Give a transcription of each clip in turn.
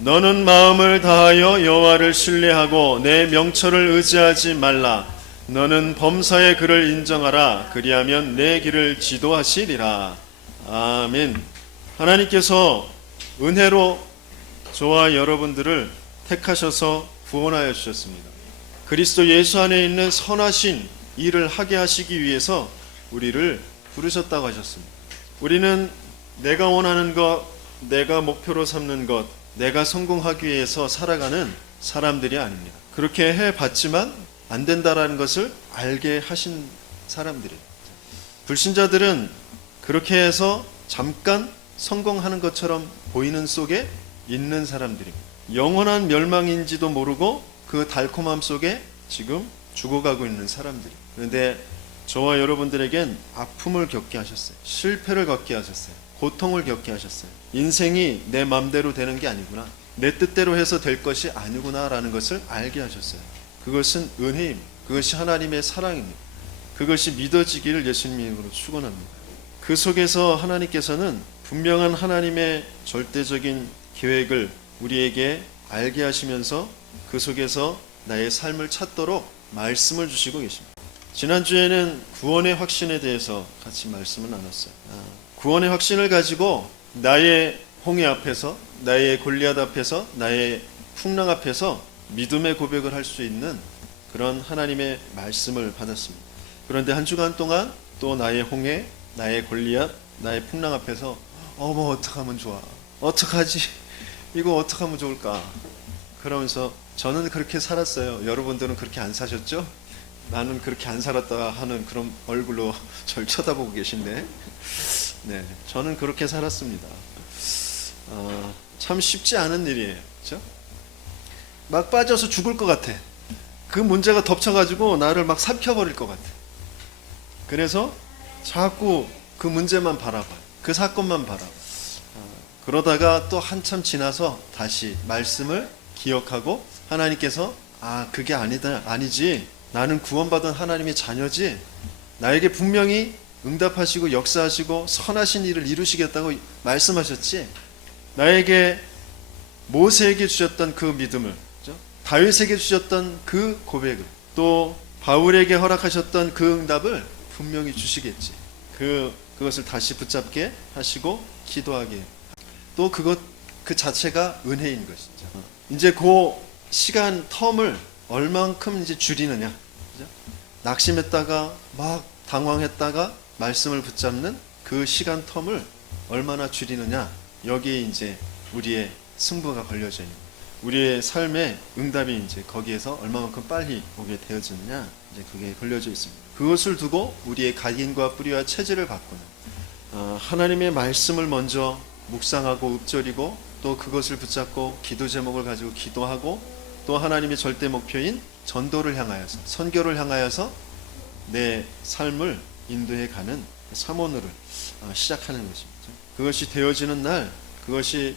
너는 마음을 다하여 여호와를 신뢰하고 내 명철을 의지하지 말라. 너는 범사의 그를 인정하라. 그리하면 내 길을 지도하시리라. 아멘. 하나님께서 은혜로 저와 여러분들을 택하셔서 구원하여 주셨습니다. 그리스도 예수 안에 있는 선하신 일을 하게 하시기 위해서 우리를 부르셨다고 하셨습니다. 우리는 내가 원하는 것, 내가 목표로 삼는 것, 내가 성공하기 위해서 살아가는 사람들이 아닙니다. 그렇게 해봤지만 안 된다라는 것을 알게 하신 사람들이에요. 불신자들은 그렇게 해서 잠깐 성공하는 것처럼 보이는 속에 있는 사람들입니다. 영원한 멸망인지도 모르고 그 달콤함 속에 지금 죽어가고 있는 사람들이에요. 그런데 저와 여러분들에겐 아픔을 겪게 하셨어요. 실패를 겪게 하셨어요. 고통을 겪게 하셨어요. 인생이 내 맘대로 되는 게 아니구나. 내 뜻대로 해서 될 것이 아니구나 라는 것을 알게 하셨어요. 그것은 은혜입니다. 그것이 하나님의 사랑입니다. 그것이 믿어지기를 예수님 이름으로 축원합니다. 그 속에서 하나님께서는 분명한 하나님의 절대적인 계획을 우리에게 알게 하시면서 그 속에서 나의 삶을 찾도록 말씀을 주시고 계십니다. 지난주에는 구원의 확신에 대해서 같이 말씀을 나눴어요. 구원의 확신을 가지고 나의 홍해 앞에서, 나의 골리앗 앞에서, 나의 풍랑 앞에서 믿음의 고백을 할 수 있는 그런 하나님의 말씀을 받았습니다. 그런데 한 주간 동안 또 나의 홍해, 나의 골리앗, 나의 풍랑 앞에서 어머 어떡하면 좋아, 어떡하지, 이거 어떡하면 좋을까, 그러면서 저는 그렇게 살았어요. 여러분들은 그렇게 안 사셨죠? 나는 그렇게 안 살았다 하는 그런 얼굴로 절 쳐다보고 계신데, 네, 저는 그렇게 살았습니다. 참 쉽지 않은 일이에요. 그렇죠? 막 빠져서 죽을 것 같아. 그 문제가 덮쳐가지고 나를 막 삼켜버릴 것 같아. 그래서 자꾸 그 문제만 바라봐요. 그 사건만 바라봐요. 그러다가 또 한참 지나서 다시 말씀을 기억하고 하나님께서 그게 아니다, 아니지, 나는 구원받은 하나님의 자녀지, 나에게 분명히 응답하시고 역사하시고 선하신 일을 이루시겠다고 말씀하셨지, 나에게 모세에게 주셨던 그 믿음을, 다윗에게 주셨던 그 고백을, 또 바울에게 허락하셨던 그 응답을 분명히 주시겠지. 그것을 다시 붙잡게 하시고 기도하게, 또 그 자체가 은혜인 것이죠. 이제 그 시간 텀을 얼만큼 이제 줄이느냐, 그죠? 낙심했다가 막 당황했다가 말씀을 붙잡는 그 시간 텀을 얼마나 줄이느냐, 여기에 이제 우리의 승부가 걸려져 있는, 우리의 삶의 응답이 이제 거기에서 얼마만큼 빨리 오게 되어지느냐, 이제 그게 걸려져 있습니다. 그것을 두고 우리의 각인과 뿌리와 체질을 바꾸는, 하나님의 말씀을 먼저 묵상하고 읊조리고, 또 그것을 붙잡고 기도 제목을 가지고 기도하고, 또 하나님의 절대 목표인 전도를 향하여서, 선교를 향하여서 내 삶을 인도해 가는 사모노를 시작하는 것입니다. 그것이 되어지는 날, 그것이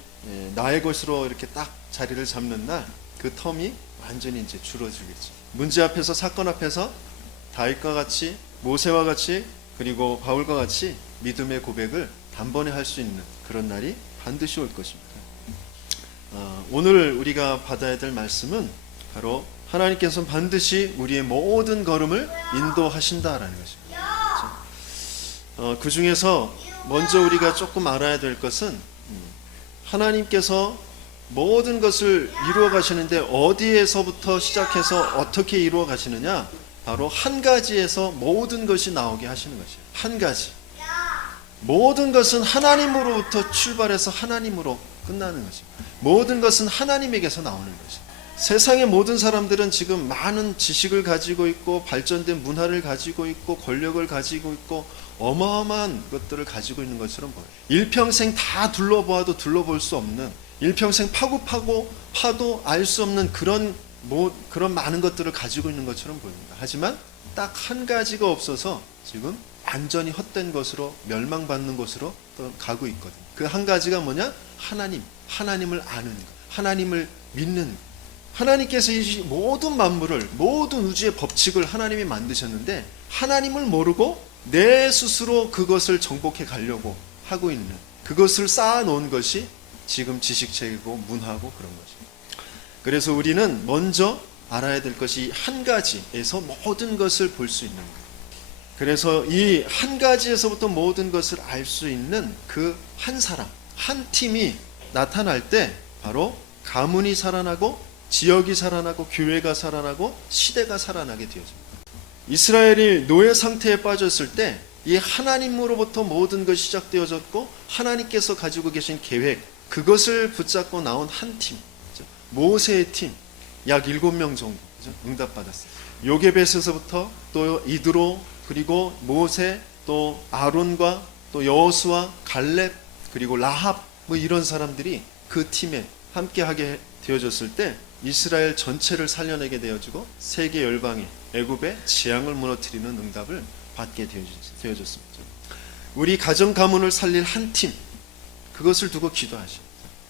나의 것으로 이렇게 딱 자리를 잡는 날, 그 텀이 완전히 이제 줄어들겠죠. 문제 앞에서, 사건 앞에서 다윗과 같이, 모세와 같이, 그리고 바울과 같이 믿음의 고백을 단번에 할 수 있는 그런 날이 반드시 올 것입니다. 오늘 우리가 받아야 될 말씀은 바로 하나님께서는 반드시 우리의 모든 걸음을 인도하신다라는 것입니다. 그 중에서 먼저 우리가 조금 알아야 될 것은, 하나님께서 모든 것을 이루어 가시는데 어디에서부터 시작해서 어떻게 이루어 가시느냐, 바로 한 가지에서 모든 것이 나오게 하시는 것이에요. 한 가지. 모든 것은 하나님으로부터 출발해서 하나님으로 끝나는 것입니다. 모든 것은 하나님에게서 나오는 것입니다. 세상의 모든 사람들은 지금 많은 지식을 가지고 있고, 발전된 문화를 가지고 있고, 권력을 가지고 있고, 어마어마한 것들을 가지고 있는 것처럼 보여요. 일평생 다 둘러보아도 둘러볼 수 없는, 일평생 파도 알 수 없는 그런 많은 것들을 가지고 있는 것처럼 보입니다. 하지만 딱 한 가지가 없어서 지금 완전히 헛된 것으로, 멸망받는 것으로 가고 있거든요. 그 한 가지가 뭐냐? 하나님을 아는 것, 하나님을 믿는 것. 하나님께서 이 모든 만물을, 모든 우주의 법칙을 하나님이 만드셨는데, 하나님을 모르고 내 스스로 그것을 정복해 가려고 하고 있는, 그것을 쌓아놓은 것이 지금 지식체이고 문화고 그런 것입니다. 그래서 우리는 먼저 알아야 될 것이 한 가지에서 모든 것을 볼 수 있는 것. 그래서 이 한 가지에서부터 모든 것을 알 수 있는 그 한 사람, 한 팀이 나타날 때 바로 가문이 살아나고 지역이 살아나고 교회가 살아나고 시대가 살아나게 되어집니다. 이스라엘이 노예 상태에 빠졌을 때 이 하나님으로부터 모든 것이 시작되어졌고 하나님께서 가지고 계신 계획, 그것을 붙잡고 나온 한 팀, 모세의 팀, 약 7명 정도 응답받았어요. 요게벳에서부터 또 이드로, 그리고 모세, 또 아론과 또 여호수아, 갈렙, 그리고 라합, 뭐 이런 사람들이 그 팀에 함께하게 되어졌을 때 이스라엘 전체를 살려내게 되어지고 세계 열방이 애굽의 재앙을 무너뜨리는 응답을 받게 되어졌습니다. 우리 가정 가문을 살릴 한 팀, 그것을 두고 기도하시오.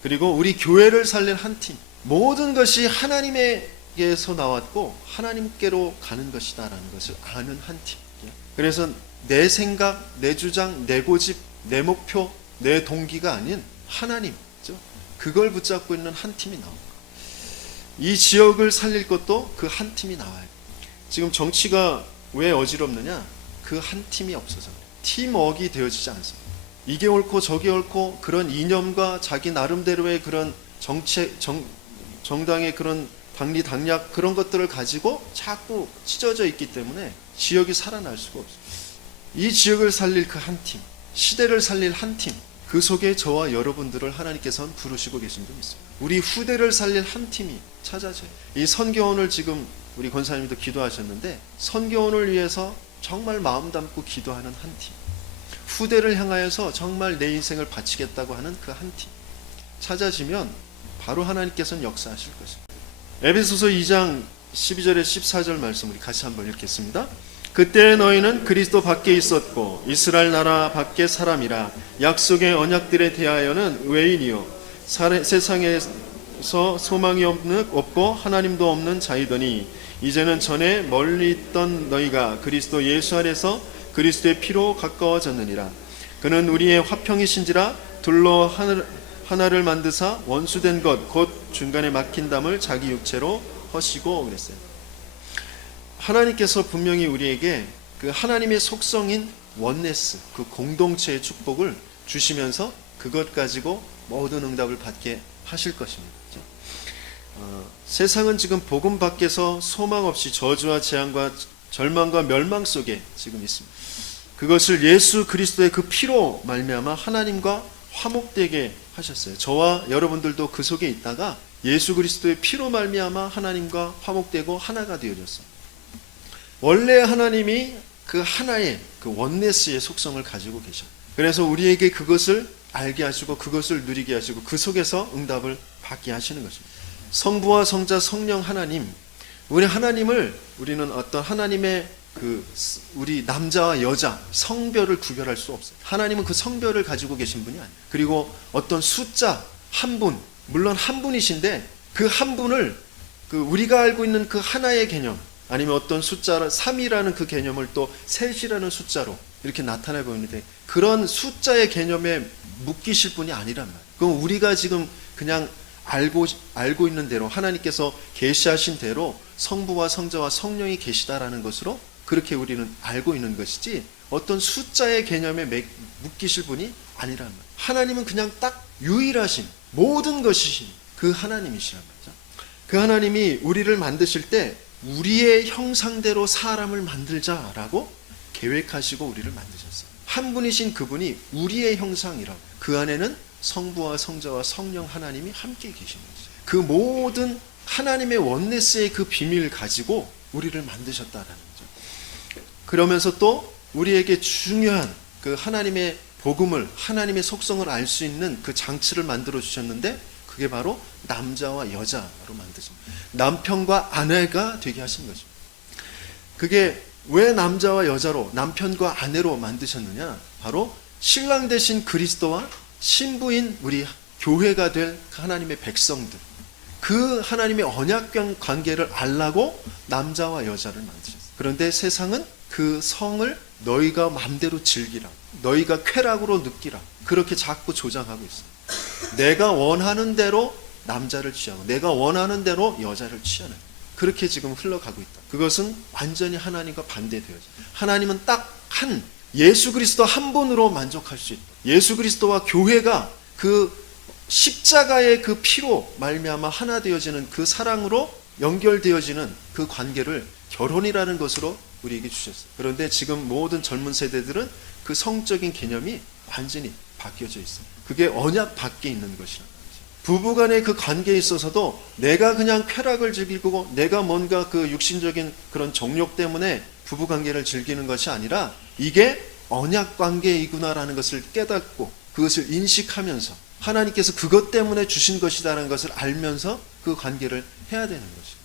그리고 우리 교회를 살릴 한 팀, 모든 것이 하나님에게서 나왔고 하나님께로 가는 것이다라는 것을 아는 한 팀. 그래서 내 생각, 내 주장, 내 고집, 내 목표, 내 동기가 아닌 하나님, 그걸 붙잡고 있는 한 팀이 나옵니다. 이 지역을 살릴 것도 그 한 팀이 나와요. 지금 정치가 왜 어지럽느냐? 그 한 팀이 없어서 팀워크가 되어지지 않습니다. 이게 옳고 저게 옳고 그런 이념과 자기 나름대로의 그런 정당의 그런 당리 당략 그런 것들을 가지고 자꾸 찢어져 있기 때문에 지역이 살아날 수가 없습니다. 이 지역을 살릴 그 한 팀, 시대를 살릴 한 팀, 그 속에 저와 여러분들을 하나님께서는 부르시고 계신 분 있습니다. 우리 후대를 살릴 한 팀이 찾아져요. 이 선교원을 지금 우리 권사님도 기도하셨는데 선교원을 위해서 정말 마음 담고 기도하는 한 팀, 후대를 향하여서 정말 내 인생을 바치겠다고 하는 그 한 팀 찾아지면 바로 하나님께서는 역사하실 것입니다. 에베소서 2장 12절에 14절 말씀 우리 같이 한번 읽겠습니다. 그때 너희는 그리스도 밖에 있었고 이스라엘 나라 밖의 사람이라 약속의 언약들에 대하여는 외인이요 세상에서 소망이 없고 하나님도 없는 자이더니 이제는 전에 멀리 있던 너희가 그리스도 예수 안에서 그리스도의 피로 가까워졌느니라. 그는 우리의 화평이신지라 둘로 하나를 만드사 원수된 것 곧 중간에 막힌 담을 자기 육체로 허시고 그랬어요. 하나님께서 분명히 우리에게 그 하나님의 속성인 원네스, 그 공동체의 축복을 주시면서 그것 가지고 모든 응답을 받게 하실 것입니다. 세상은 지금 복음 밖에서 소망 없이 저주와 재앙과 절망과 멸망 속에 지금 있습니다. 그것을 예수 그리스도의 그 피로 말미암아 하나님과 화목되게 하셨어요. 저와 여러분들도 그 속에 있다가 예수 그리스도의 피로 말미암아 하나님과 화목되고 하나가 되어졌어요. 원래 하나님이 그 하나의 그 원네스의 속성을 가지고 계셔요. 그래서 우리에게 그것을 알게 하시고 그것을 누리게 하시고 그 속에서 응답을 받게 하시는 것입니다. 성부와 성자 성령 하나님, 우리 하나님을 우리는 어떤 하나님의 우리 남자와 여자 성별을 구별할 수 없어요. 하나님은 그 성별을 가지고 계신 분이 아니에요. 그리고 어떤 숫자 한 분, 물론 한 분이신데 그 한 분을 우리가 알고 있는 그 하나의 개념, 아니면 어떤 숫자 3이라는 그 개념을 또 셋이라는 숫자로 이렇게 나타내 보이는데 그런 숫자의 개념에 묶이실 분이 아니란 말이에요. 그럼 우리가 지금 그냥 알고 있는 대로 하나님께서 계시하신 대로 성부와 성자와 성령이 계시다라는 것으로 그렇게 우리는 알고 있는 것이지 어떤 숫자의 개념에 묶이실 분이 아니란 말이에요. 하나님은 그냥 딱 유일하신 모든 것이신 그 하나님이시란 말이죠. 그 하나님이 우리를 만드실 때 우리의 형상대로 사람을 만들자라고 계획하시고 우리를 만드셨어요. 한 분이신 그분이 우리의 형상이라고. 그 안에는 성부와 성자와 성령 하나님이 함께 계신 거죠. 그 모든 하나님의 원네스의 그 비밀을 가지고 우리를 만드셨다라는 거죠. 그러면서 또 우리에게 중요한 그 하나님의 복음을, 하나님의 속성을 알 수 있는 그 장치를 만들어 주셨는데 그게 바로 남자와 여자로 만드십니다. 남편과 아내가 되게 하신 거죠. 그게 왜 남자와 여자로, 남편과 아내로 만드셨느냐? 바로 신랑 되신 그리스도와 신부인 우리 교회가 될 하나님의 백성들, 그 하나님의 언약 관계를 알라고 남자와 여자를 만드셨어요. 그런데 세상은 그 성을 너희가 마음대로 즐기라, 너희가 쾌락으로 느끼라, 그렇게 자꾸 조장하고 있어요. 내가 원하는 대로 남자를 취하고 내가 원하는 대로 여자를 취하는, 그렇게 지금 흘러가고 있다. 그것은 완전히 하나님과 반대되어져. 하나님은 딱 한 예수 그리스도 한 분으로 만족할 수 있다. 예수 그리스도와 교회가 그 십자가의 그 피로 말미암아 하나 되어지는 그 사랑으로 연결되어지는 그 관계를 결혼이라는 것으로 우리에게 주셨어요. 그런데 지금 모든 젊은 세대들은 그 성적인 개념이 완전히 바뀌어져 있어요. 그게 언약 밖에 있는 것이란 말이죠. 부부간의 그 관계에 있어서도 내가 그냥 쾌락을 즐기고 내가 뭔가 그 육신적인 그런 정욕 때문에 부부관계를 즐기는 것이 아니라 이게 언약 관계이구나라는 것을 깨닫고 그것을 인식하면서 하나님께서 그것 때문에 주신 것이라는 것을 알면서 그 관계를 해야 되는 것이죠.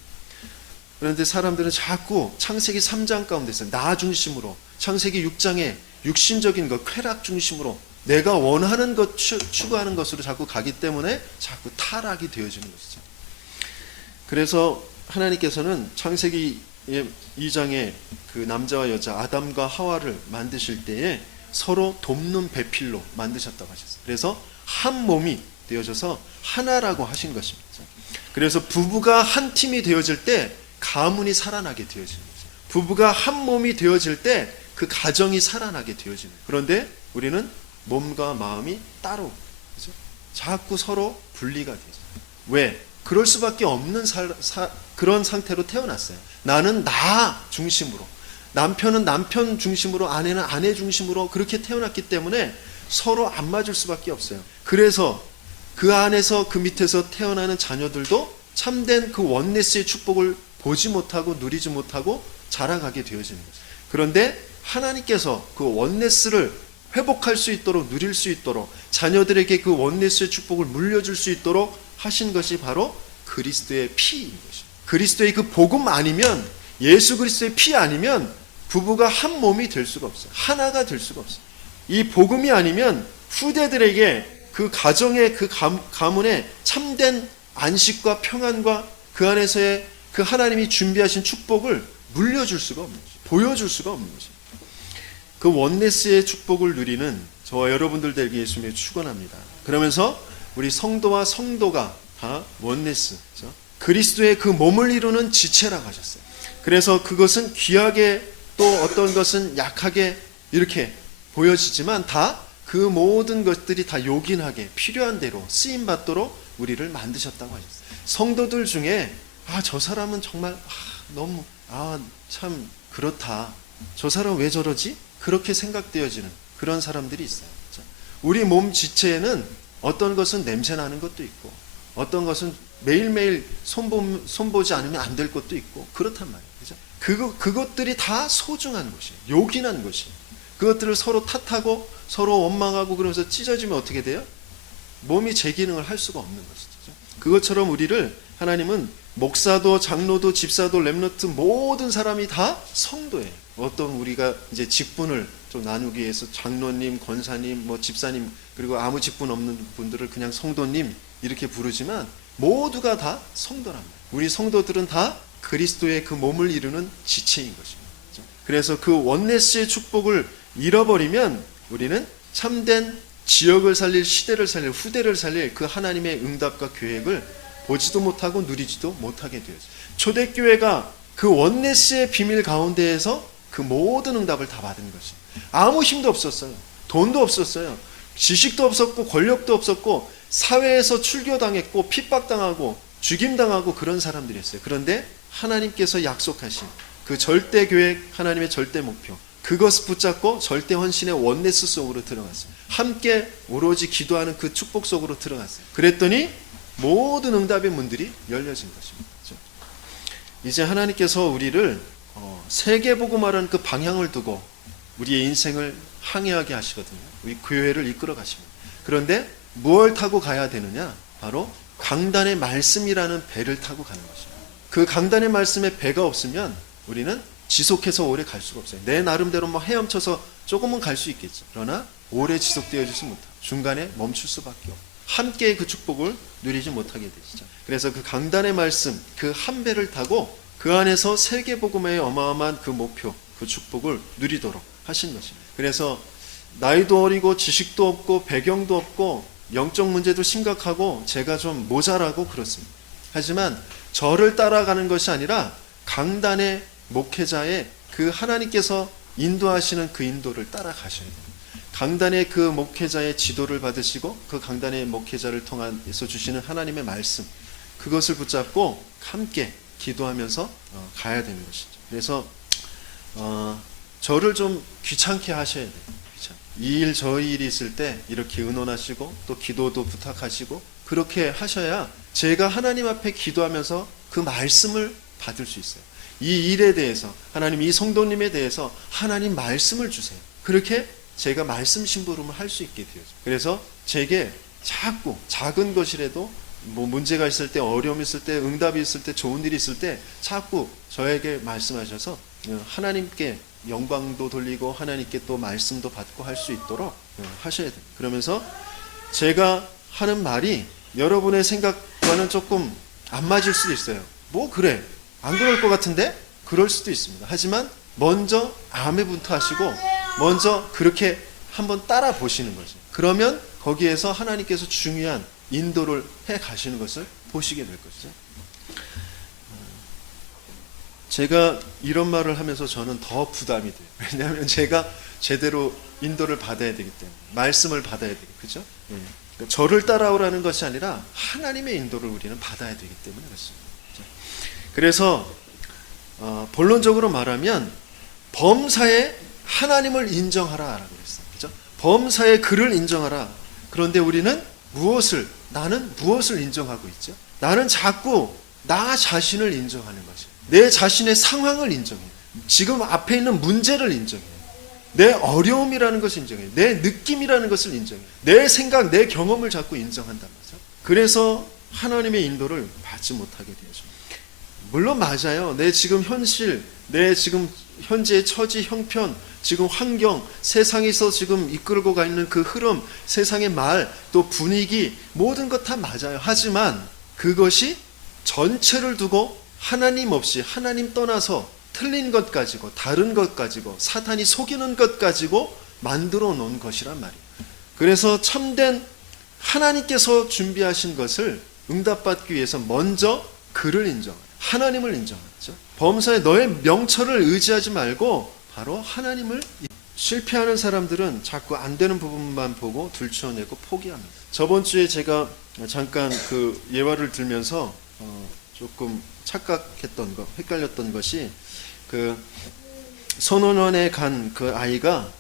그런데 사람들은 자꾸 창세기 3장 가운데서 나 중심으로, 창세기 6장에 육신적인 것, 쾌락 중심으로 내가 원하는 것 추구하는 것으로 자꾸 가기 때문에 자꾸 타락이 되어지는 것이죠. 그래서 하나님께서는 창세기 2장에 그 남자와 여자 아담과 하와를 만드실 때에 서로 돕는 배필로 만드셨다고 하셨어요. 그래서 한 몸이 되어져서 하나라고 하신 것입니다. 그래서 부부가 한 팀이 되어질 때 가문이 살아나게 되어지는 거죠. 부부가 한 몸이 되어질 때 그 가정이 살아나게 되어지는 거예요. 그런데 우리는 몸과 마음이 따로, 그렇죠? 자꾸 서로 분리가 되죠. 왜? 그럴 수밖에 없는 그런 상태로 태어났어요. 나는 나 중심으로, 남편은 남편 중심으로, 아내는 아내 중심으로 그렇게 태어났기 때문에 서로 안 맞을 수밖에 없어요. 그래서 그 안에서 그 밑에서 태어나는 자녀들도 참된 그 원네스의 축복을 보지 못하고 누리지 못하고 자라가게 되어지는 거죠. 그런데 하나님께서 그 원네스를 회복할 수 있도록, 누릴 수 있도록, 자녀들에게 그 원네스의 축복을 물려줄 수 있도록 하신 것이 바로 그리스도의 피인 것입니다. 그리스도의 그 복음 아니면, 예수 그리스도의 피 아니면 부부가 한 몸이 될 수가 없어요. 하나가 될 수가 없어요. 이 복음이 아니면 후대들에게 그 가정의 그 가문에 참된 안식과 평안과 그 안에서의 그 하나님이 준비하신 축복을 물려줄 수가 없는 거죠. 보여줄 수가 없는 거죠. 그 원네스의 축복을 누리는 저와 여러분들 되기 예수님을 축원합니다. 그러면서 우리 성도와 성도가 다 원네스, 그렇죠? 그리스도의 그 몸을 이루는 지체라고 하셨어요. 그래서 그것은 귀하게 또 어떤 것은 약하게 이렇게 보여지지만 다 그 모든 것들이 다 요긴하게 필요한 대로 쓰임 받도록 우리를 만드셨다고 하셨어요. 성도들 중에 저 사람은 정말 너무 참 그렇다. 저 사람 왜 저러지? 그렇게 생각되어지는 그런 사람들이 있어요. 그렇죠? 우리 몸 지체에는 어떤 것은 냄새 나는 것도 있고 어떤 것은 매일매일 손보지 않으면 안 될 것도 있고 그렇단 말이에요. 그렇죠? 그것들이 다 소중한 것이에요. 요긴한 것이에요. 그것들을 서로 탓하고 서로 원망하고 그러면서 찢어지면 어떻게 돼요? 몸이 제 기능을 할 수가 없는 것이죠. 그것처럼 우리를 하나님은 목사도 장로도 집사도 렘넌트 모든 사람이 다 성도예요. 어떤 우리가 이제 직분을 좀 나누기 위해서 장로님, 권사님, 집사님 그리고 아무 직분 없는 분들을 그냥 성도님 이렇게 부르지만 모두가 다 성도란 말이에요. 우리 성도들은 다 그리스도의 그 몸을 이루는 지체인 것입니다. 그래서 그 원네스의 축복을 잃어버리면 우리는 참된 지역을 살릴, 시대를 살릴, 후대를 살릴 그 하나님의 응답과 계획을 보지도 못하고 누리지도 못하게 되어요. 초대교회가 그 원네스의 비밀 가운데에서 그 모든 응답을 다 받은 것이에요. 아무 힘도 없었어요. 돈도 없었어요. 지식도 없었고 권력도 없었고 사회에서 출교당했고 핍박당하고 죽임당하고 그런 사람들이었어요. 그런데 하나님께서 약속하신 그 절대 계획, 하나님의 절대 목표, 그것을 붙잡고 절대 헌신의 원네스 속으로 들어갔어요. 함께 오로지 기도하는 그 축복 속으로 들어갔어요. 그랬더니 모든 응답의 문들이 열려진 것입니다. 그렇죠? 이제 하나님께서 우리를 세계복음화라는 그 방향을 두고 우리의 인생을 항해하게 하시거든요. 우리 교회를 이끌어 가십니다. 그런데 무엇을 타고 가야 되느냐? 바로 강단의 말씀이라는 배를 타고 가는 것입니다. 그 강단의 말씀에 배가 없으면 우리는 지속해서 오래 갈 수가 없어요. 내 나름대로 헤엄쳐서 조금은 갈 수 있겠죠. 그러나 오래 지속되어지지 못하고 중간에 멈출 수밖에 없고 함께 그 축복을 누리지 못하게 되시죠. 그래서 그 강단의 말씀, 그 한 배를 타고 그 안에서 세계복음의 어마어마한 그 목표, 그 축복을 누리도록 하신 것입니다. 그래서 나이도 어리고 지식도 없고 배경도 없고 영적 문제도 심각하고 제가 좀 모자라고 그렇습니다. 하지만 저를 따라가는 것이 아니라 강단의 목회자의 그 하나님께서 인도하시는 그 인도를 따라가셔야 돼요. 강단의 그 목회자의 지도를 받으시고 그 강단의 목회자를 통해서 주시는 하나님의 말씀, 그것을 붙잡고 함께 기도하면서 가야 되는 것이죠. 그래서 저를 좀 귀찮게 하셔야 돼요. 이 일 저 일이 있을 때 이렇게 의논하시고 또 기도도 부탁하시고 그렇게 하셔야 제가 하나님 앞에 기도하면서 그 말씀을 받을 수 있어요. 이 일에 대해서 하나님, 이 성도님에 대해서 하나님 말씀을 주세요. 그렇게 제가 말씀 심부름을 할 수 있게 되죠. 그래서 제게 자꾸 작은 것이라도 뭐 문제가 있을 때, 어려움이 있을 때, 응답이 있을 때, 좋은 일이 있을 때 자꾸 저에게 말씀하셔서 하나님께 영광도 돌리고 하나님께 또 말씀도 받고 할 수 있도록 하셔야 돼요. 그러면서 제가 하는 말이 여러분의 생각과는 조금 안 맞을 수도 있어요. 뭐 그래, 안 그럴 것 같은데? 그럴 수도 있습니다. 하지만 먼저 아멘부터 하시고 먼저 그렇게 한번 따라 보시는 거죠. 그러면 거기에서 하나님께서 중요한 인도를 해 가시는 것을 보시게 될 것이죠. 제가 이런 말을 하면서 저는 더 부담이 돼요. 왜냐하면 제가 제대로 인도를 받아야 되기 때문에, 말씀을 받아야 되기, 그죠? 그러니까 저를 따라오라는 것이 아니라 하나님의 인도를 우리는 받아야 되기 때문에 그렇습니다. 그래서 본론적으로 말하면 범사에 하나님을 인정하라라고 했어요. 그죠? 범사에 그를 인정하라. 그런데 우리는 나는 무엇을 인정하고 있죠? 나는 자꾸 나 자신을 인정하는 거죠. 내 자신의 상황을 인정해요. 지금 앞에 있는 문제를 인정해요. 내 어려움이라는 것을 인정해요. 내 느낌이라는 것을 인정해요. 내 생각, 내 경험을 자꾸 인정한단 말이죠. 그래서 하나님의 인도를 받지 못하게 되죠. 물론 맞아요. 내 지금 현실, 내 지금 현재의 처지, 형편, 지금 환경, 세상에서 지금 이끌고 가 있는 그 흐름, 세상의 말, 또 분위기, 모든 것 다 맞아요. 하지만 그것이 전체를 두고 하나님 없이, 하나님 떠나서 틀린 것 가지고, 다른 것 가지고, 사탄이 속이는 것 가지고 만들어 놓은 것이란 말이에요. 그래서 참된 하나님께서 준비하신 것을 응답받기 위해서 먼저 그를 인정하라. 하나님을 인정하죠. 범사에 너의 명철을 의지하지 말고 바로 하나님을. 실패하는 사람들은 자꾸 안 되는 부분만 보고 들추어내고 포기합니다. 저번 주에 제가 잠깐 그 예화를 들면서 조금 착각했던 거, 헷갈렸던 것이 그 선원원에 간 그 아이가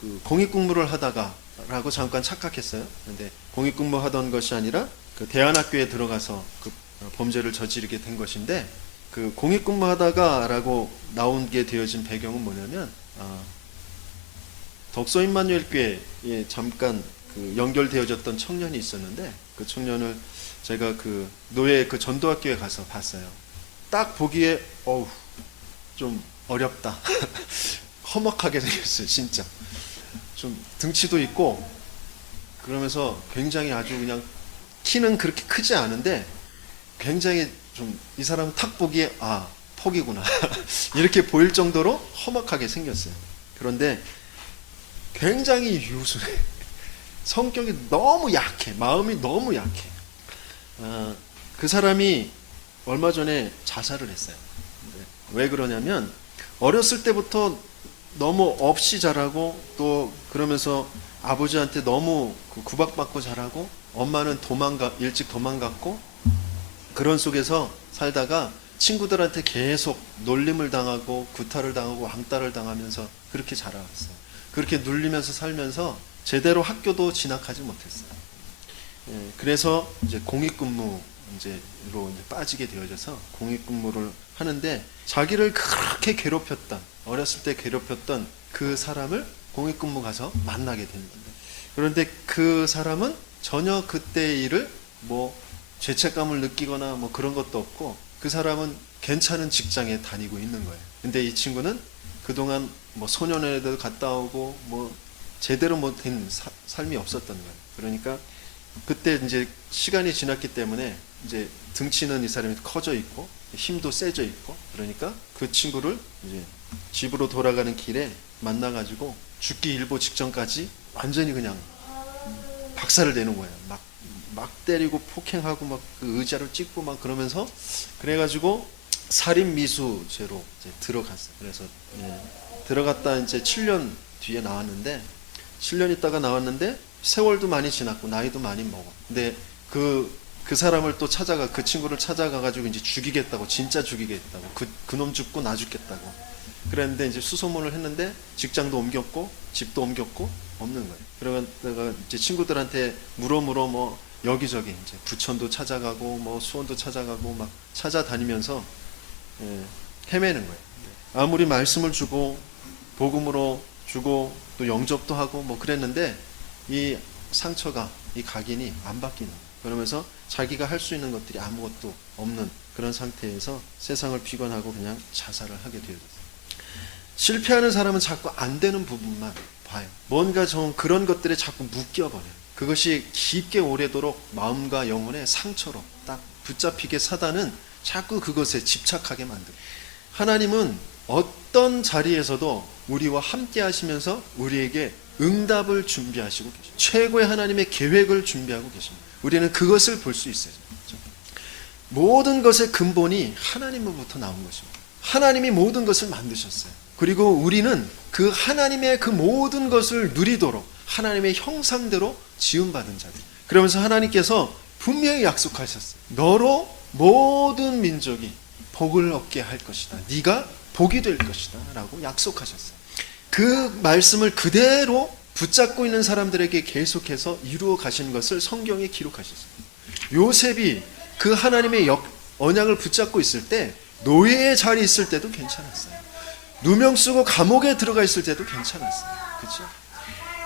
그 공익근무를 하다가라고 잠깐 착각했어요. 근데 공익근무 하던 것이 아니라 그 대안학교에 들어가서 그 범죄를 저지르게 된 것인데, 그 공익근무하다가라고 나온 게 되어진 배경은 뭐냐면 덕소 임마누엘 교회에 잠깐 그 연결되어졌던 청년이 있었는데, 그 청년을 제가 그 노예 그 전도학교에 가서 봤어요. 딱 보기에 좀 어렵다. 험악하게 생겼어요. 진짜 좀 등치도 있고, 그러면서 굉장히 아주 그냥 키는 그렇게 크지 않은데 굉장히 좀 이 사람은 탁 보기에 폭이구나 이렇게 보일 정도로 험악하게 생겼어요. 그런데 굉장히 유순해. 성격이 너무 약해. 마음이 너무 약해. 그 사람이 얼마 전에 자살을 했어요. 왜 그러냐면 어렸을 때부터 너무 없이 자라고, 또 그러면서 아버지한테 너무 구박받고 자라고, 엄마는 일찍 도망갔고, 그런 속에서 살다가 친구들한테 계속 놀림을 당하고 구타를 당하고 왕따를 당하면서 그렇게 자라왔어요. 그렇게 눌리면서 살면서 제대로 학교도 진학하지 못했어요. 그래서 이제 공익근무로 빠지게 되어져서 공익근무를 하는데, 자기를 그렇게 괴롭혔던, 어렸을 때 괴롭혔던 그 사람을 공익근무 가서 만나게 되는 건데, 그런데 그 사람은 전혀 그때의 일을 죄책감을 느끼거나 그런 것도 없고, 그 사람은 괜찮은 직장에 다니고 있는 거예요. 근데 이 친구는 그동안 소년회도 갔다 오고 제대로 못된 삶이 없었던 거예요. 그러니까 그때 이제 시간이 지났기 때문에 이제 등치는 이 사람이 커져 있고 힘도 세져 있고, 그러니까 그 친구를 이제 집으로 돌아가는 길에 만나가지고 죽기 일보 직전까지 완전히 그냥 박살을 내는 거예요. 막 때리고 폭행하고 막 그 의자를 찍고 막 그러면서, 그래가지고 살인 미수죄로 이제 들어갔어요. 그래서 들어갔다 이제 7년 뒤에 나왔는데, 7년 있다가 나왔는데 세월도 많이 지났고 나이도 많이 먹어. 근데 그 사람을 또 찾아가, 그 친구를 찾아가가지고 이제 죽이겠다고, 진짜 죽이겠다고, 그놈 죽고 나 죽겠다고 그랬는데, 이제 수소문을 했는데 직장도 옮겼고 집도 옮겼고 없는 거예요. 그러다가 이제 친구들한테 물어 뭐 여기저기 이제 부천도 찾아가고 뭐 수원도 찾아가고 막 찾아다니면서 헤매는 거예요. 아무리 말씀을 주고 복음으로 주고 또 영접도 하고 뭐 그랬는데 이 상처가, 이 각인이 안 바뀌는 거예요. 그러면서 자기가 할 수 있는 것들이 아무것도 없는 그런 상태에서 세상을 비관하고 그냥 자살을 하게 되어졌어요. 실패하는 사람은 자꾸 안 되는 부분만 봐요. 뭔가 좀 그런 것들에 자꾸 묶여버려요. 그것이 깊게 오래도록 마음과 영혼의 상처로 딱 붙잡히게 사단은 자꾸 그것에 집착하게 만들어요. 하나님은 어떤 자리에서도 우리와 함께 하시면서 우리에게 응답을 준비하시고 계십니다. 최고의 하나님의 계획을 준비하고 계십니다. 우리는 그것을 볼 수 있어요. 모든 것의 근본이 하나님으로부터 나온 것입니다. 하나님이 모든 것을 만드셨어요. 그리고 우리는 그 하나님의 그 모든 것을 누리도록 하나님의 형상대로 지음받은 자들. 그러면서 하나님께서 분명히 약속하셨어요. 너로 모든 민족이 복을 얻게 할 것이다. 네가 복이 될 것이다 라고 약속하셨어요. 그 말씀을 그대로 붙잡고 있는 사람들에게 계속해서 이루어 가신 것을 성경에 기록하셨어요. 요셉이 그 하나님의 언약을 붙잡고 있을 때 노예의 자리에 있을 때도 괜찮았어요. 누명 쓰고 감옥에 들어가 있을 때도 괜찮았어요. 그렇죠?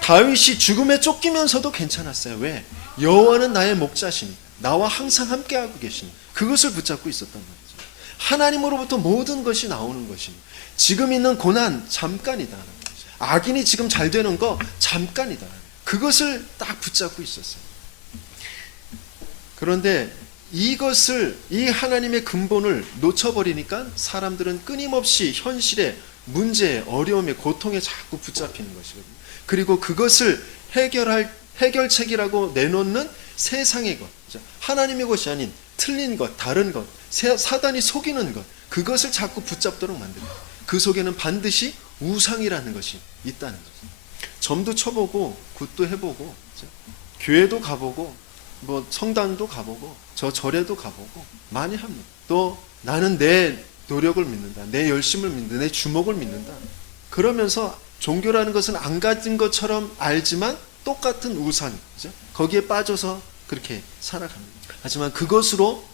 다윗이 죽음에 쫓기면서도 괜찮았어요. 왜? 여호와는 나의 목자시니 나와 항상 함께하고 계시니 그것을 붙잡고 있었단 말이죠. 하나님으로부터 모든 것이 나오는 것이니 지금 있는 고난 잠깐이다. 악인이 지금 잘 되는 거 잠깐이다. 그것을 딱 붙잡고 있었어요. 그런데 이것을, 이 하나님의 근본을 놓쳐버리니까 사람들은 끊임없이 현실의 문제에, 어려움에, 고통에 자꾸 붙잡히는 것이거든요. 그리고 그것을 해결책이라고 내놓는 세상의 것, 하나님의 것이 아닌 틀린 것, 다른 것, 사단이 속이는 것, 그것을 자꾸 붙잡도록 만듭니다. 그 속에는 반드시 우상이라는 것이 있다는 거죠. 점도 쳐보고 굿도 해보고 교회도 가보고 뭐 성당도 가보고 저 절에도 가보고 많이 합니다. 또 나는 내 노력을 믿는다, 내 열심을 믿는다, 내 주목을 믿는다. 그러면서 종교라는 것은 안 가진 것처럼 알지만 똑같은 우상, 그죠? 거기에 빠져서 그렇게 살아갑니다. 하지만 그것으로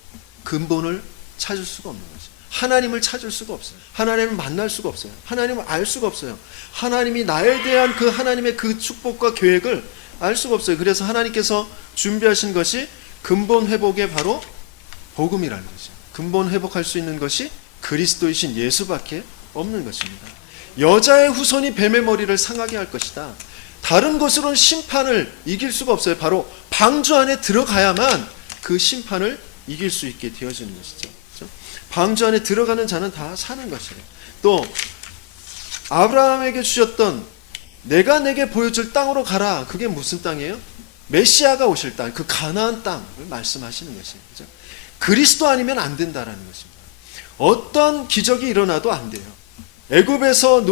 근본을 찾을 수가 없는 거죠. 하나님을 찾을 수가 없어요. 하나님을 만날 수가 없어요. 하나님을 알 수가 없어요. 하나님이 나에 대한 그 하나님의 그 축복과 계획을 알 수가 없어요. 그래서 하나님께서 준비하신 것이 근본 회복의 바로 복음이라는 거죠. 근본 회복할 수 있는 것이 그리스도이신 예수밖에 없는 것입니다. 여자의 후손이 뱀의 머리를 상하게 할 것이다. 다른 것으로는 심판을 이길 수가 없어요. 바로 방주 안에 들어가야만 그 심판을 이길 수 있게 되어지는 것이죠. 그렇죠? 방주 안에 들어가는 자는 다 사는 것이에요. 또 아브라함에게 주셨던 내가 내게 보여줄 땅으로 가라. 그게 무슨 땅이에요? 메시아가 오실 땅, 그 가나안 땅을 말씀하시는 것이에요. 그렇죠? 그리스도 아니면 안 된다라는 것입니다. 어떤 기적이 일어나도 안 돼요. 애굽에서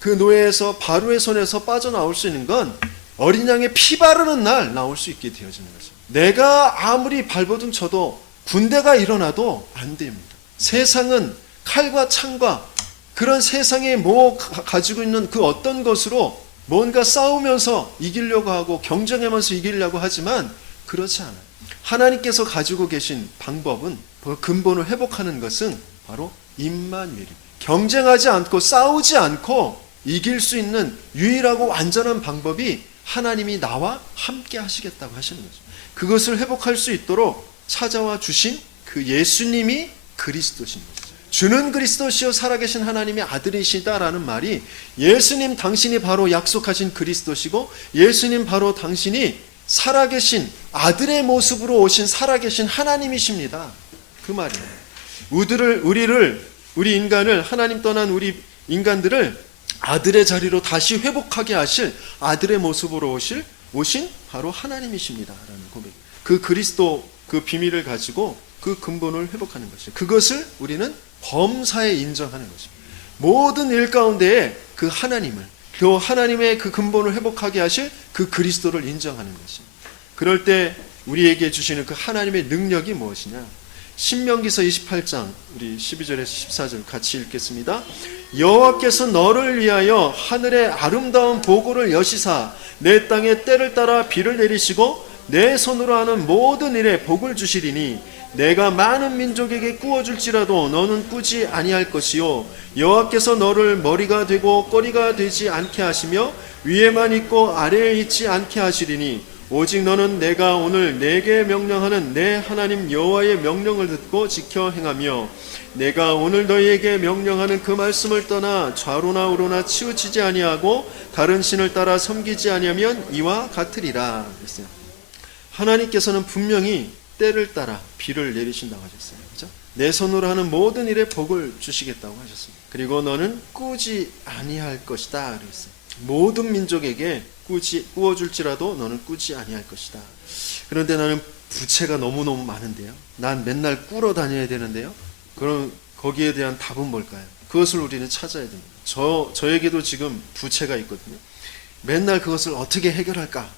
그 노예에서 바로의 손에서 빠져나올 수 있는 건 어린 양의 피 바르는 날 나올 수 있게 되어지는 것입니다. 내가 아무리 발버둥 쳐도 군대가 일어나도 안 됩니다. 세상은 칼과 창과 그런 세상에 가지고 있는 그 어떤 것으로 뭔가 싸우면서 이기려고 하고 경쟁하면서 이기려고 하지만 그렇지 않아요. 하나님께서 가지고 계신 방법은, 근본을 회복하는 것은 바로 임마누엘입니다. 경쟁하지 않고 싸우지 않고 이길 수 있는 유일하고 완전한 방법이 하나님이 나와 함께 하시겠다고 하시는 거죠. 그것을 회복할 수 있도록 찾아와 주신 그 예수님이 그리스도신 거죠. 주는 그리스도시요 살아계신 하나님의 아들이시다라는 말이 예수님 당신이 바로 약속하신 그리스도시고 예수님 바로 당신이 살아계신 아들의 모습으로 오신 살아계신 하나님이십니다. 그 말이에요. 우리 인간을, 하나님 떠난 우리 인간들을 아들의 자리로 다시 회복하게 하실, 아들의 모습으로 오실 오신 바로 하나님이십니다라는 고백. 그 그리스도 그 비밀을 가지고 그 근본을 회복하는 것이죠. 그것을 우리는 범사에 인정하는 것입니다. 모든 일 가운데에 그 하나님을, 그 하나님의 그 근본을 회복하게 하실 그 그리스도를 인정하는 것입니다. 그럴 때 우리에게 주시는 그 하나님의 능력이 무엇이냐? 신명기서 28장 우리 12절에서 14절 같이 읽겠습니다. 여호와께서 너를 위하여 하늘의 아름다운 보고를 여시사 내 땅에 때를 따라 비를 내리시고 내 손으로 하는 모든 일에 복을 주시리니 내가 많은 민족에게 꾸어줄지라도 너는 꾸지 아니할 것이요 여호와께서 너를 머리가 되고 꼬리가 되지 않게 하시며 위에만 있고 아래에 있지 않게 하시리니 오직 너는 내가 오늘 내게 명령하는 내 하나님 여호와의 명령을 듣고 지켜 행하며 내가 오늘 너희에게 명령하는 그 말씀을 떠나 좌로나 우로나 치우치지 아니하고 다른 신을 따라 섬기지 아니하면 이와 같으리라 그랬어요. 하나님께서는 분명히 때를 따라 비를 내리신다고 하셨어요. 그렇죠? 내 손으로 하는 모든 일에 복을 주시겠다고 하셨습니다. 그리고 너는 꾸지 아니할 것이다 그랬어요. 모든 민족에게 꾸어줄지라도 너는 꾸지 아니할 것이다. 그런데 나는 부채가 너무너무 많은데요. 난 맨날 꾸러 다녀야 되는데요. 그럼 거기에 대한 답은 뭘까요? 그것을 우리는 찾아야 됩니다. 저에게도 지금 부채가 있거든요. 맨날 그것을 어떻게 해결할까?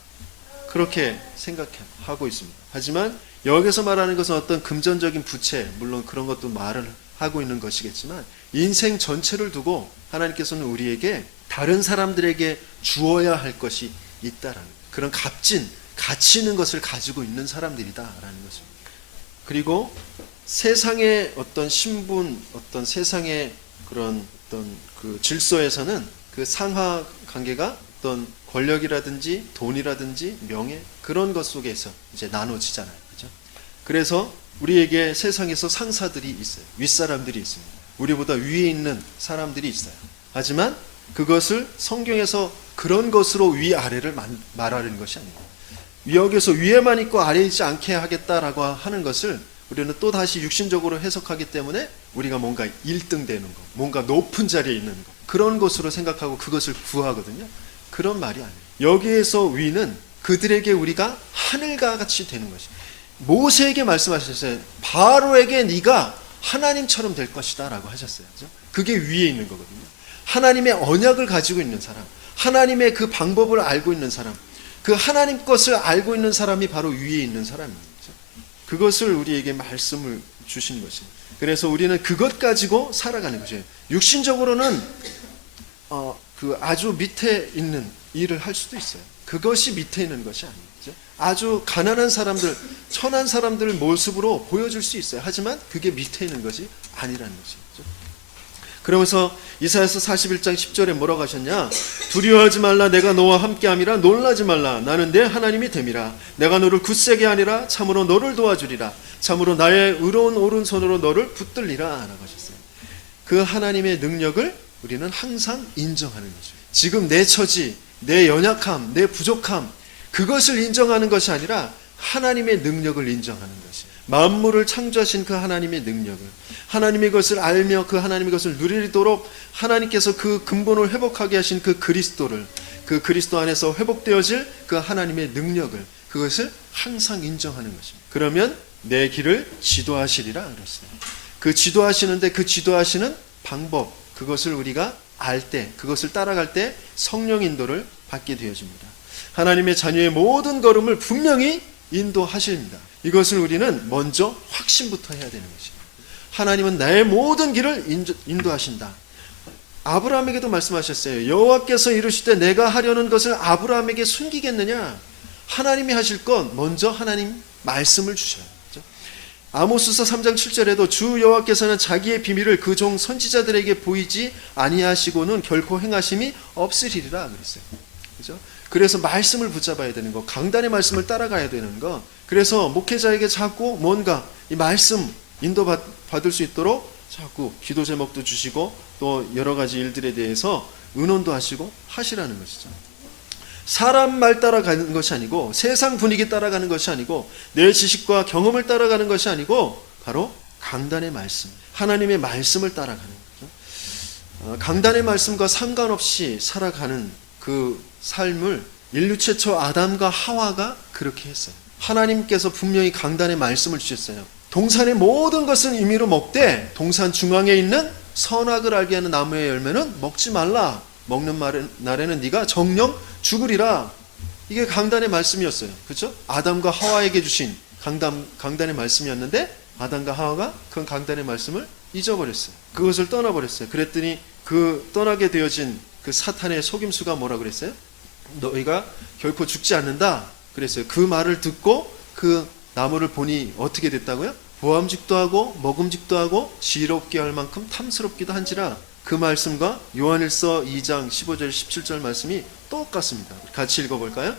그렇게 생각하고 있습니다. 하지만 여기서 말하는 것은 어떤 금전적인 부채, 물론 그런 것도 말을 하고 있는 것이겠지만 인생 전체를 두고 하나님께서는 우리에게 다른 사람들에게 주어야 할 것이 있다라는 그런 값진 가치 있는 것을 가지고 있는 사람들이다라는 것입니다. 그리고 세상의 어떤 신분, 어떤 세상의 그런 어떤 그 질서에서는 그 상하 관계가 어떤 권력이라든지 돈이라든지 명예 그런 것 속에서 이제 나눠지잖아요. 그렇죠? 그래서 우리에게 세상에서 상사들이 있어요. 윗사람들이 있습니다. 우리보다 위에 있는 사람들이 있어요. 하지만 그것을 성경에서 그런 것으로 위아래를 말하는 것이 아닙니다. 여기서 위에만 있고 아래에 있지 않게 하겠다라고 하는 것을 우리는 또 다시 육신적으로 해석하기 때문에 우리가 뭔가 1등 되는 거, 뭔가 높은 자리에 있는 거 그런 것으로 생각하고 그것을 구하거든요. 그런 말이 아니에요. 여기에서 위는 그들에게 우리가 하늘과 같이 되는 것이. 모세에게 말씀하셨어요. 바로에게 네가 하나님처럼 될 것이다 라고 하셨어요. 그렇죠? 그게 위에 있는 거거든요. 하나님의 언약을 가지고 있는 사람, 하나님의 그 방법을 알고 있는 사람, 그 하나님 것을 알고 있는 사람이 바로 위에 있는 사람입니다. 그렇죠? 그것을 우리에게 말씀을 주신 것입니다. 그래서 우리는 그것 가지고 살아가는 것이에요. 육신적으로는 그 아주 밑에 있는 일을 할 수도 있어요. 그것이 밑에 있는 것이 아니죠. 아주 가난한 사람들, 천한 사람들 모습으로 보여줄 수 있어요. 하지만 그게 밑에 있는 것이 아니라는 것이죠. 그러면서 이사야서 41장 10절에 뭐라고 하셨냐? 두려워하지 말라. 내가 너와 함께함이라. 놀라지 말라. 나는 내 하나님이 됨이라. 내가 너를 굳세게 하니라. 참으로 너를 도와주리라. 참으로 나의 의로운 오른손으로 너를 붙들리라 라고 하셨어요. 그 하나님의 능력을 우리는 항상 인정하는 거죠. 지금 내 처지, 내 연약함, 내 부족함 그것을 인정하는 것이 아니라 하나님의 능력을 인정하는 것이에요. 만물을 창조하신 그 하나님의 능력을, 하나님의 것을 알며 그 하나님의 것을 누리도록 하나님께서 그 근본을 회복하게 하신 그 그리스도를, 그 그리스도 안에서 회복되어질 그 하나님의 능력을, 그것을 항상 인정하는 것입니다. 그러면 내 길을 지도하시리라 그랬어요. 그 지도하시는데 그 지도하시는 방법, 그것을 우리가 알 때, 그것을 따라갈 때 성령 인도를 받게 되어집니다. 하나님의 자녀의 모든 걸음을 분명히 인도하십니다. 이것을 우리는 먼저 확신부터 해야 되는 것입니다. 하나님은 나의 모든 길을 인도하신다. 아브라함에게도 말씀하셨어요. 여호와께서 이르시되 내가 하려는 것을 아브라함에게 숨기겠느냐? 하나님이 하실 건 먼저 하나님 말씀을 주셔요. 아모스서 3장 7절에도 주 여호와께서는 자기의 비밀을 그 종 선지자들에게 보이지 아니하시고는 결코 행하심이 없으리라 그랬어요. 그죠? 그래서 말씀을 붙잡아야 되는 거, 강단의 말씀을 따라가야 되는 거. 그래서 목회자에게 자꾸 뭔가 이 말씀 인도받을 수 있도록 자꾸 기도 제목도 주시고 또 여러 가지 일들에 대해서 의논도 하시고 하시라는 것이죠. 사람 말 따라가는 것이 아니고 세상 분위기 따라가는 것이 아니고 내 지식과 경험을 따라가는 것이 아니고 바로 강단의 말씀, 하나님의 말씀을 따라가는 거죠. 강단의 말씀과 상관없이 살아가는 그 삶을 인류 최초 아담과 하와가 그렇게 했어요. 하나님께서 분명히 강단에 말씀을 주셨어요. 동산의 모든 것은 임의로 먹되 동산 중앙에 있는 선악을 알게 하는 나무의 열매는 먹지 말라. 먹는 날에는 네가 정령 죽으리라. 이게 강단의 말씀이었어요. 그렇죠? 아담과 하와에게 주신 강단의 말씀이었는데 아담과 하와가 그 강단의 말씀을 잊어버렸어요. 그것을 떠나버렸어요. 그랬더니 그 떠나게 되어진 그 사탄의 속임수가 뭐라 그랬어요? 너희가 결코 죽지 않는다 그랬어요. 그 말을 듣고 그 나무를 보니 어떻게 됐다고요? 보암직도 하고 먹음직도 하고 지혜롭게 할 만큼 탐스럽기도 한지라. 그 말씀과 요한일서 2장 15절 17절 말씀이 똑같습니다. 같이 읽어볼까요?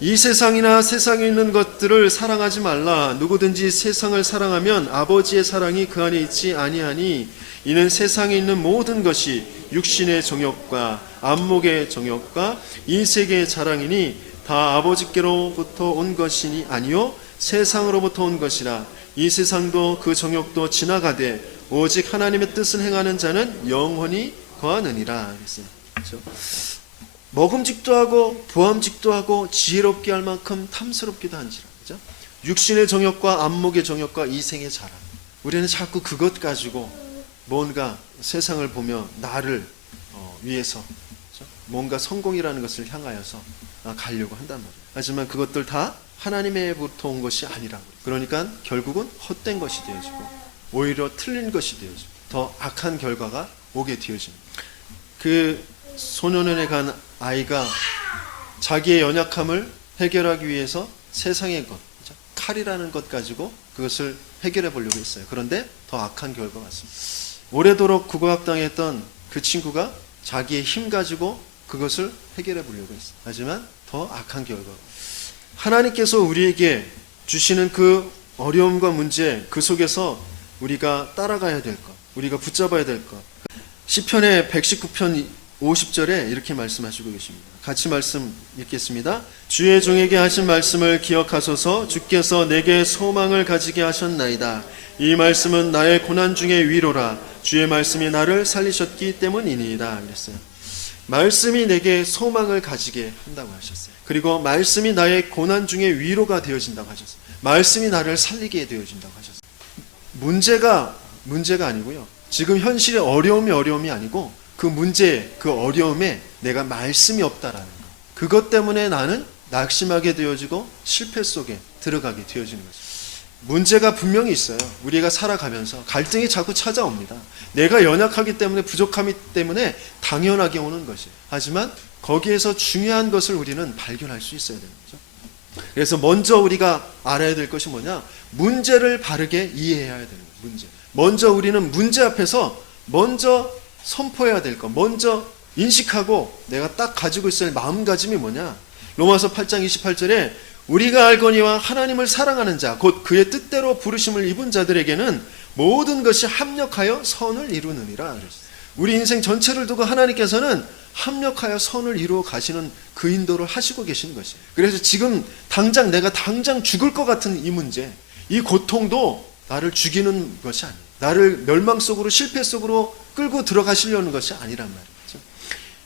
이 세상이나 세상에 있는 것들을 사랑하지 말라. 누구든지 세상을 사랑하면 아버지의 사랑이 그 안에 있지 아니하니 이는 세상에 있는 모든 것이 육신의 정욕과 안목의 정욕과 이 세계의 자랑이니 다 아버지께로부터 온 것이니 아니요 세상으로부터 온 것이라. 이 세상도 그 정욕도 지나가되 오직 하나님의 뜻을 행하는 자는 영원히 거하느니라. 그렇죠? 먹음직도 하고 보암직도 하고 지혜롭게 할 만큼 탐스럽기도 한지라. 그렇죠? 육신의 정욕과 안목의 정욕과 이생의 자랑. 우리는 자꾸 그것 가지고 뭔가 세상을 보며 나를 위해서 그렇죠? 뭔가 성공이라는 것을 향하여서 가려고 한단 말이에요. 하지만 그것들 다 하나님의부터 온 것이 아니라고. 그러니까 결국은 헛된 것이 되어지고 오히려 틀린 것이 되어지고 더 악한 결과가 오게 되어집니다. 그 소년원에 간 아이가 자기의 연약함을 해결하기 위해서 세상의 것, 그렇죠? 칼이라는 것 가지고 그것을 해결해 보려고 했어요. 그런데 더 악한 결과가 왔습니다. 오래도록 구박당했던 그 친구가 자기의 힘 가지고 그것을 해결해 보려고 했어요. 하지만 더 악한 결과가. 하나님께서 우리에게 주시는 그 어려움과 문제, 그 속에서 우리가 따라가야 될 것, 우리가 붙잡아야 될 것. 시편의 119편 50절에 이렇게 말씀하시고 계십니다. 같이 말씀 읽겠습니다. 주의 종에게 하신 말씀을 기억하소서. 주께서 내게 소망을 가지게 하셨나이다. 이 말씀은 나의 고난 중의 위로라. 주의 말씀이 나를 살리셨기 때문이니이다. 그랬어요. 말씀이 내게 소망을 가지게 한다고 하셨어요. 그리고 말씀이 나의 고난 중의 위로가 되어진다고 하셨어요. 말씀이 나를 살리게 되어진다고 하셨어요. 문제가 아니고요. 지금 현실의 어려움이 아니고 그 문제, 그 어려움에 내가 말씀이 없다라는 것. 그것 때문에 나는 낙심하게 되어지고 실패 속에 들어가게 되어지는 거죠. 문제가 분명히 있어요. 우리가 살아가면서 갈등이 자꾸 찾아옵니다. 내가 연약하기 때문에 부족하기 때문에 당연하게 오는 것이에요. 하지만 거기에서 중요한 것을 우리는 발견할 수 있어야 되는 거죠. 그래서 먼저 우리가 알아야 될 것이 뭐냐? 문제를 바르게 이해해야 되는 거예요. 문제. 먼저 우리는 문제 앞에서 먼저 선포해야 될 것, 먼저 인식하고 내가 딱 가지고 있어야 할 마음가짐이 뭐냐? 로마서 8장 28절에 우리가 알거니와 하나님을 사랑하는 자, 곧 그의 뜻대로 부르심을 입은 자들에게는 모든 것이 합력하여 선을 이루느니라. 그랬어요. 우리 인생 전체를 두고 하나님께서는 합력하여 선을 이루어 가시는 그 인도를 하시고 계시는 것이에요. 그래서 지금 내가 당장 죽을 것 같은 이 문제, 이 고통도 나를 죽이는 것이 아니에요. 나를 멸망 속으로, 실패 속으로 끌고 들어가시려는 것이 아니란 말이죠.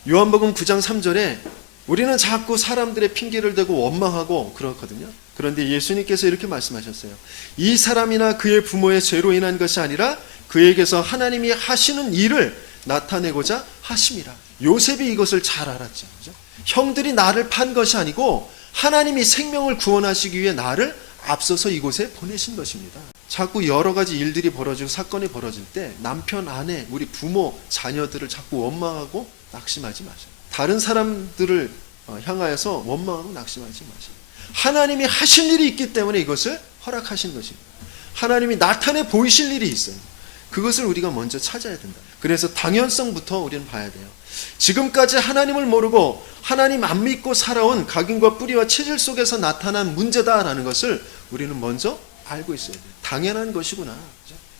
요한복음 9장 3절에 우리는 자꾸 사람들의 핑계를 대고 원망하고 그렇거든요. 그런데 예수님께서 이렇게 말씀하셨어요. 이 사람이나 그의 부모의 죄로 인한 것이 아니라 그에게서 하나님이 하시는 일을 나타내고자 하심이라. 요셉이 이것을 잘 알았죠. 그죠? 형들이 나를 판 것이 아니고 하나님이 생명을 구원하시기 위해 나를 앞서서 이곳에 보내신 것입니다. 자꾸 여러 가지 일들이 벌어지고 사건이 벌어질 때 남편, 아내, 우리 부모, 자녀들을 자꾸 원망하고 낙심하지 마세요. 다른 사람들을 향하여서 원망하고 낙심하지 마세요. 하나님이 하실 일이 있기 때문에 이것을 허락하신 것입니다. 하나님이 나타내 보이실 일이 있어요. 그것을 우리가 먼저 찾아야 된다. 그래서 당연성부터 우리는 봐야 돼요. 지금까지 하나님을 모르고 하나님 안 믿고 살아온 각인과 뿌리와 체질 속에서 나타난 문제다라는 것을 우리는 먼저 알고 있어야 돼요. 당연한 것이구나.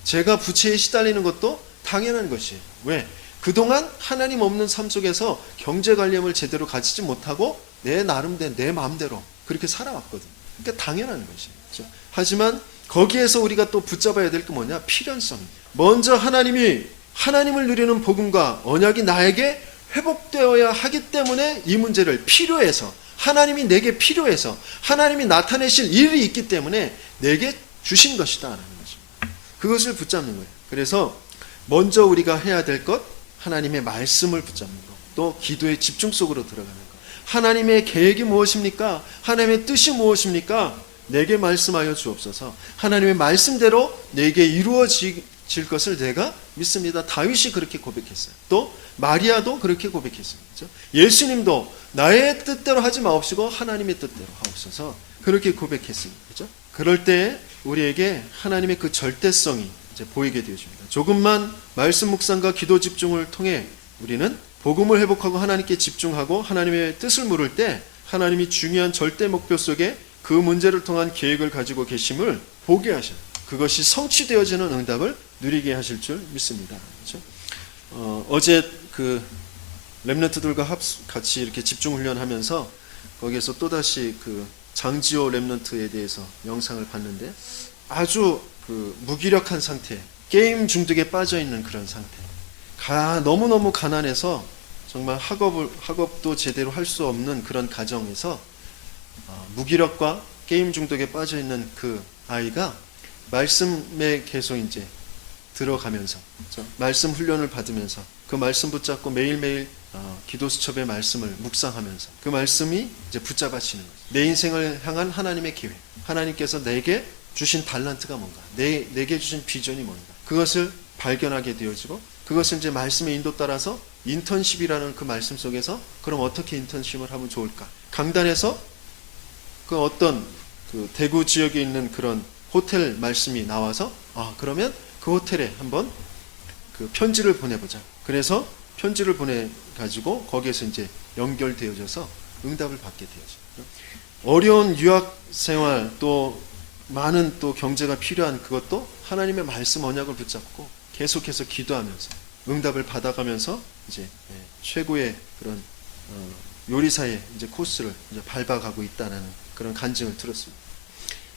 제가 부채에 시달리는 것도 당연한 것이에요. 왜? 그동안 하나님 없는 삶 속에서 경제관념을 제대로 가지지 못하고 내 나름대로 내 마음대로 그렇게 살아왔거든요. 그러니까 당연한 것이에요. 하지만 거기에서 우리가 또 붙잡아야 될 게 뭐냐? 필연성. 먼저 하나님을 누리는 복음과 언약이 나에게 회복되어야 하기 때문에 이 문제를 필요해서 하나님이 내게 필요해서 하나님이 나타내실 일이 있기 때문에 내게 주신 것이다 라는 것입니다. 그것을 붙잡는 거예요. 그래서 먼저 우리가 해야 될 것, 하나님의 말씀을 붙잡는 것, 또 기도의 집중 속으로 들어가는 것. 하나님의 계획이 무엇입니까? 하나님의 뜻이 무엇입니까? 내게 말씀하여 주옵소서. 하나님의 말씀대로 내게 이루어질 것을 내가 믿습니다. 다윗이 그렇게 고백했어요. 또 마리아도 그렇게 고백했어요. 그렇죠? 예수님도 나의 뜻대로 하지 마옵시고 하나님의 뜻대로 하옵소서. 그렇게 고백했습니다. 그렇죠? 그럴 때 우리에게 하나님의 그 절대성이 이제 보이게 되어집니다. 조금만 말씀 묵상과 기도 집중을 통해 우리는 복음을 회복하고 하나님께 집중하고 하나님의 뜻을 물을 때 하나님이 중요한 절대 목표 속에 그 문제를 통한 계획을 가지고 계심을 보게 하셔요. 그것이 성취되어지는 응답을 누리게 하실 줄 믿습니다. 그렇죠? 어제 그 렘넌트들과 같이 이렇게 집중 훈련하면서 거기에서 또다시 그 장지호 렘넌트에 대해서 영상을 봤는데 아주 그 무기력한 상태, 게임 중독에 빠져 있는 그런 상태. 너무너무 가난해서 정말 학업도 제대로 할 수 없는 그런 가정에서 무기력과 게임 중독에 빠져 있는 그 아이가 말씀에 계속 이제 들어가면서 말씀 훈련을 받으면서 그 말씀 붙잡고 매일매일 기도 수첩의 말씀을 묵상하면서 그 말씀이 이제 붙잡아지는 거죠. 내 인생을 향한 하나님의 계획, 하나님께서 내게 주신 달란트가 뭔가, 내게 주신 비전이 뭔가, 그것을 발견하게 되어지고 그것을 이제 말씀의 인도 따라서 인턴십이라는 그 말씀 속에서 그럼 어떻게 인턴십을 하면 좋을까? 강단에서 그 어떤 그 대구 지역에 있는 그런 호텔 말씀이 나와서 그러면 그 호텔에 한번 그 편지를 보내보자. 그래서 편지를 보내가지고 거기에서 이제 연결되어져서 응답을 받게 되어져. 어려운 유학 생활 또 많은 또 경제가 필요한 그것도 하나님의 말씀 언약을 붙잡고 계속해서 기도하면서 응답을 받아가면서 이제 최고의 그런 요리사의 이제 코스를 이제 밟아가고 있다는 그런 간증을 들었습니다.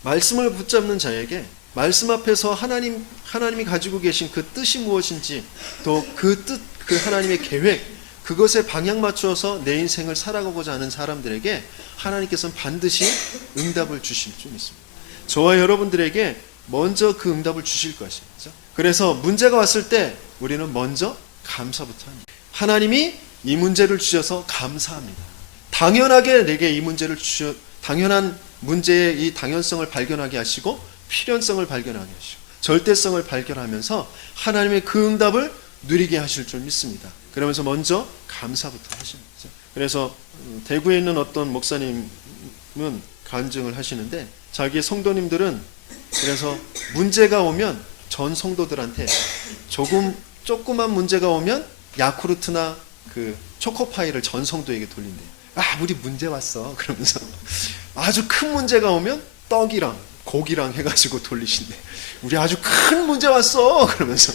말씀을 붙잡는 자에게 말씀 앞에서 하나님이 가지고 계신 그 뜻이 무엇인지 또 그 뜻, 그 하나님의 계획, 그것에 방향 맞추어서 내 인생을 살아가고자 하는 사람들에게 하나님께서는 반드시 응답을 주실 줄 믿습니다. 저와 여러분들에게 먼저 그 응답을 주실 것이죠. 그래서 문제가 왔을 때 우리는 먼저 감사부터 합니다. 하나님이 이 문제를 주셔서 감사합니다. 당연하게 내게 이 문제를 주셔, 당연한 문제의 이 당연성을 발견하게 하시고 필연성을 발견하게 하시고 절대성을 발견하면서 하나님의 그 응답을 누리게 하실 줄 믿습니다. 그러면서 먼저 감사부터 하시는 거죠. 그래서 대구에 있는 어떤 목사님은 간증을 하시는데 자기 성도님들은 그래서 문제가 오면 전 성도들한테 조그만 문제가 오면 야쿠르트나 그 초코파이를 전 성도에게 돌린대요. 우리 문제 왔어. 그러면서 아주 큰 문제가 오면 떡이랑 고기랑 해가지고 돌리신대. 우리 아주 큰 문제 왔어. 그러면서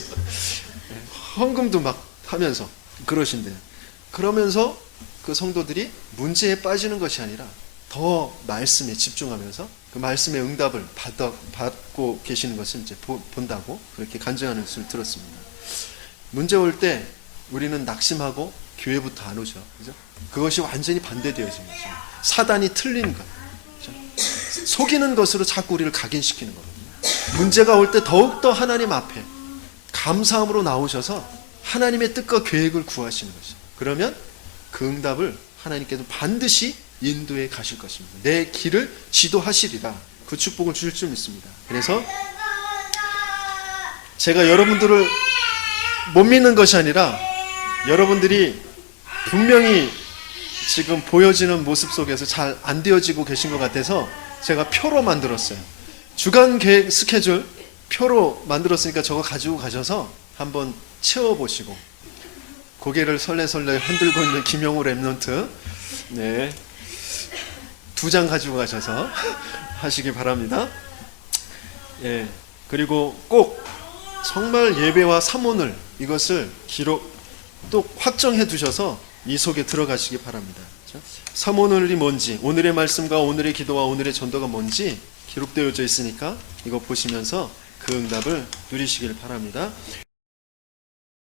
헌금도 막 하면서 그러신대요. 그러면서 그 성도들이 문제에 빠지는 것이 아니라 더 말씀에 집중하면서 그 말씀의 응답을 받고 계시는 것을 이제 본다고 그렇게 간증하는 것을 들었습니다. 문제 올 때 우리는 낙심하고 교회부터 안 오죠. 그죠? 그것이 완전히 반대되어진 거죠. 사단이 틀린 것. 그죠? 속이는 것으로 자꾸 우리를 각인시키는 거거든요. 문제가 올 때 더욱더 하나님 앞에 감사함으로 나오셔서 하나님의 뜻과 계획을 구하시는 것이죠. 그러면 그 응답을 하나님께서 반드시 인도해 가실 것입니다. 내 길을 지도하시리라. 그 축복을 주실 줄 믿습니다. 그래서 제가 여러분들을 못 믿는 것이 아니라 여러분들이 분명히 지금 보여지는 모습 속에서 잘 안 되어지고 계신 것 같아서 제가 표로 만들었어요. 주간 계획 스케줄 표로 만들었으니까 저거 가지고 가셔서 한번 채워보시고 고개를 설레설레 흔들고 있는 김영우 랩런트 2장 가지고 가셔서 하시기 바랍니다. 그리고 꼭 정말 예배와 사모늘 이것을 기록 또 확정해 두셔서 이 속에 들어가시기 바랍니다. 사모늘이 뭔지, 오늘의 말씀과 오늘의 기도와 오늘의 전도가 뭔지 기록되어져 있으니까 이거 보시면서 그 응답을 누리시길 바랍니다.